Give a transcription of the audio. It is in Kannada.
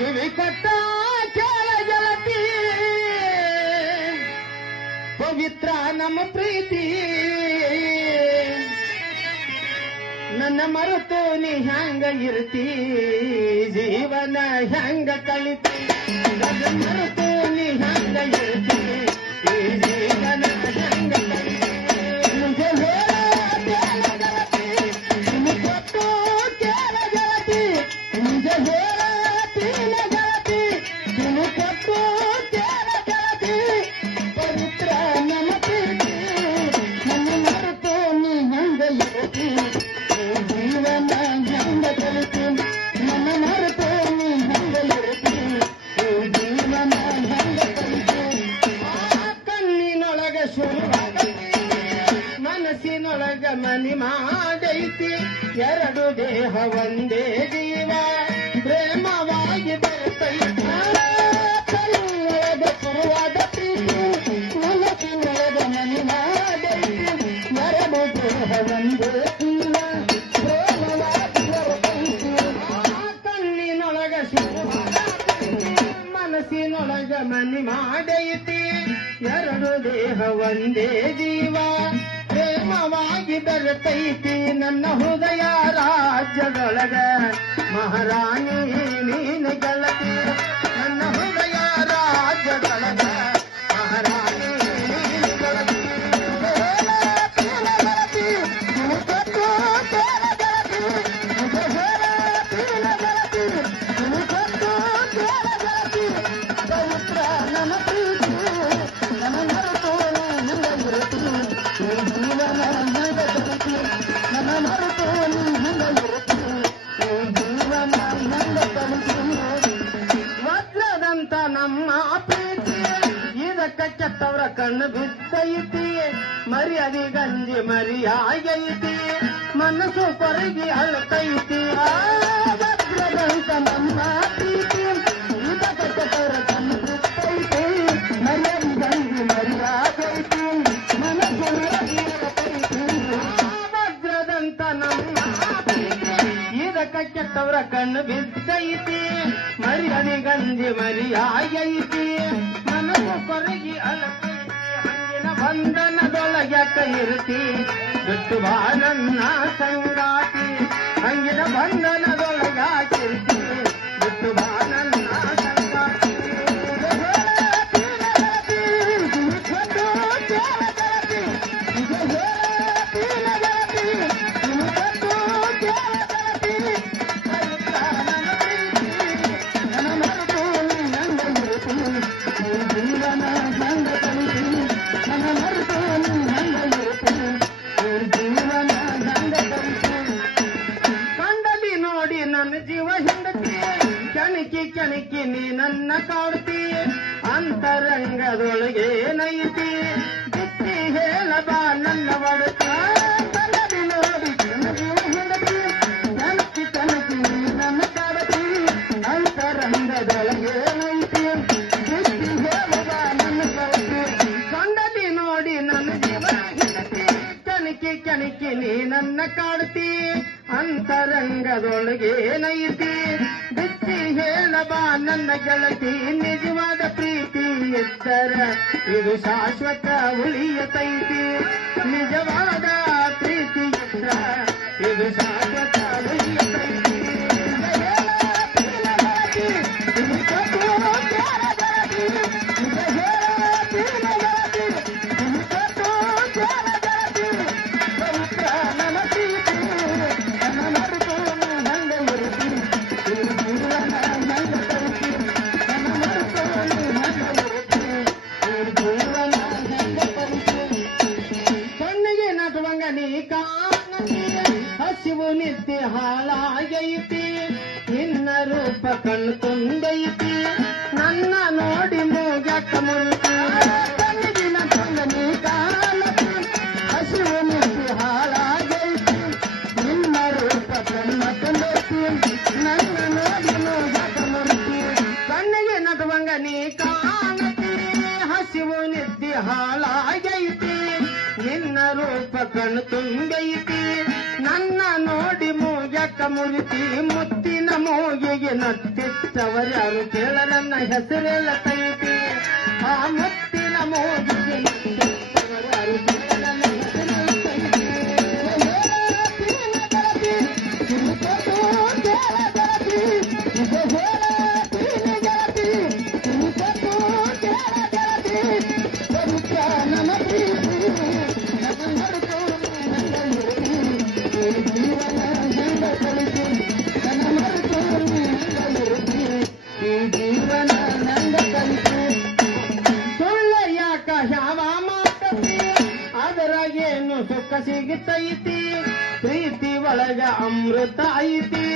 ಕಿವಿ ಕಟ್ಟ ಗೆಳತಿ ಪವಿತ್ರ ನಮ್ಮ ಪ್ರೀತಿ. ನನ್ನ ಮರೆತು ನೀ ಹ್ಯಾಂಗ ಇರ್ತಿ? ಜೀವನ ಹ್ಯಾಂಗ ಕಳಿತಿ? ನನ್ನ ಮರೆತು ನೀ ಹ್ಯಾಂಗ ಇರ್ತಿ? ಜೀವನ ಹ್ಯಾಂಗ ಮನಿ ಮಾಡೈತಿ, ಎರಡು ದೇಹ ಒಂದೇ ಜೀವ. ಪ್ರೇಮವಾಗಿ ಬರ್ತೈತಿ ಮನಿ ಮಾಡೈತಿ ಎರಡು ದೇಹ ಜೀವ. ಪ್ರೇಮವಾಗಿ ಮನಿ ಮಾಡೈತಿ, ಎರಡು ದೇಹ ಒಂದೇ ಜೀವ. ಪ್ರೇಮವಾಗಿ ಬರ್ತೈತಿ ನನ್ನ ಹೃದಯ ರಾಜ್ಯದೊಳಗ ಮಹಾರಾಣಿ ನೀನು ಗೆಳತಿ ನನ್ನ ಹೃದಯ ರಾಜ್ಯದೊಳಗ ಮಹಾರಾಣಿ ನೀನು ಗೆಳತಿ ವಜ್ರದಂತ ಇದಕ್ಕ ಕೆಟ್ಟವರ ಕಣ್ಣು ಬಿದ್ದೈತಿ ಮರ್ಯಾದೆ ಗಂಜಿ ಮರಿಯಾಗೈತಿ ಮನಸ್ಸು ಕೊರಗಿ ಅಳ್ತೈತಿ ಆ ವಜ್ರದಂತ ನಮ್ಮ ಪ್ರೀತಿ ಇದಕ್ಕ ಕೆಟ್ಟವರ ಕಣ್ಣು ಬಿದ್ದೈತಿ ಮರ್ಯಾದೆ ಗಂಜಿ ಮರಿಯಾಗೈತಿ ಮನಸ್ಸು ಕೊರಗಿ ಅಳ್ತೈತಿ ವಜ್ರದಂತ ನಮ್ಮ ಪ್ರೀತಿ ಇದಕ್ಕ ಕೆಟ್ಟವರ ಕಣ್ಣು ಬಿದ್ದೈತಿ ಮರ್ಯಾದೆ ಗಂಜಿ ಮರಿಯಾಗೈತಿ ಮನಸ್ಸು ಕೊರಗಿ ಅಲಕೈತಿ ಹಂಗಿನ ಬಂಧನದೊಳಗ್ಯಾಕ ಇರ್ತಿ ಬಿಟ್ಟು ಬಾ ನನ್ನ ಸಂಗಾತಿ ಹಂಗಿನ ಬಂಧನದೊಳಗಾಕಿರ್ತಿ ನನ್ನ ಕಾಡ್ತಿ? ಅಂತರಂಗದೊಳಗೆ ನೈತಿ. ಬಿತ್ತಿ ಹೇಳಬಾ ನನ್ನ ಬಡತ. ಕಣಕಿ ನೀ ನನ್ನ ಕಾಡ್ತಿ. ಅಂತರಂಗದೊಳಗೆ ನೈತಿ. ಬಿಚ್ಚಿ ಹೇಳಬಾ ನನ್ನ ಗೆಳತಿ, ನಿಜವಾದ ಪ್ರೀತಿ ಎತ್ತರ. ಇದು ಶಾಶ್ವತ ಉಳಿಯತೈತಿ ನಿಜವಾದ ಪ್ರೀತಿ ಎತ್ತರ. ಇದು ಶಾಶ್ವತ ಹಸಿವು ನಿತ್ಯ ಹಾಳಾಗೈತಿ. ನಿನ್ನ ರೂಪ ಕಣ್ಣು ತುಂಬೈತಿ ನನ್ನ ನೋಡಿ ಮೂಗಕ್ಕ ಮುರುತಿ. ಕಣ್ಣಿಗೆ ನಟುವಂಗ ನೀ ಕಾಣತಿ. ಹಸಿವು ನಿತ್ಯ ಹಾಳಾಗೈತಿ. ನಿನ್ನ ರೂಪ ಕಣ್ಣು ತುಂಬೈತಿ ನನ್ನ ನೋಡಿ ಮೂಗಕ್ಕ ಮುರುತಿ. ಕಣ್ಣಿಗೆ ನಟುವಂಗ ನೀ ಕಾಣತಿ. ಹಸಿವು ನಿತ್ಯ ಹಾಳಾಗೈತಿ. ನಿನ್ನ ರೂಪ ತುಂಬೈತಿ ನನ್ನ ನೋಡಿ ಮೂಗಕ್ಕ ಮುಗಿತಿ ಮುತ್ತಿನ ಮೂಗಿಗೆ ನತ್ತಿಟ್ಟವರ್ಯಾರು ಕೇಳ ನನ್ನ ಹೆಸರೆಲ್ಲ ತೈತಿ ಆ ಮುತ್ತ ಸಿಗತೈತಿ ಪ್ರೀತಿ ಒಳಗ ಅಮೃತ ಐತಿ.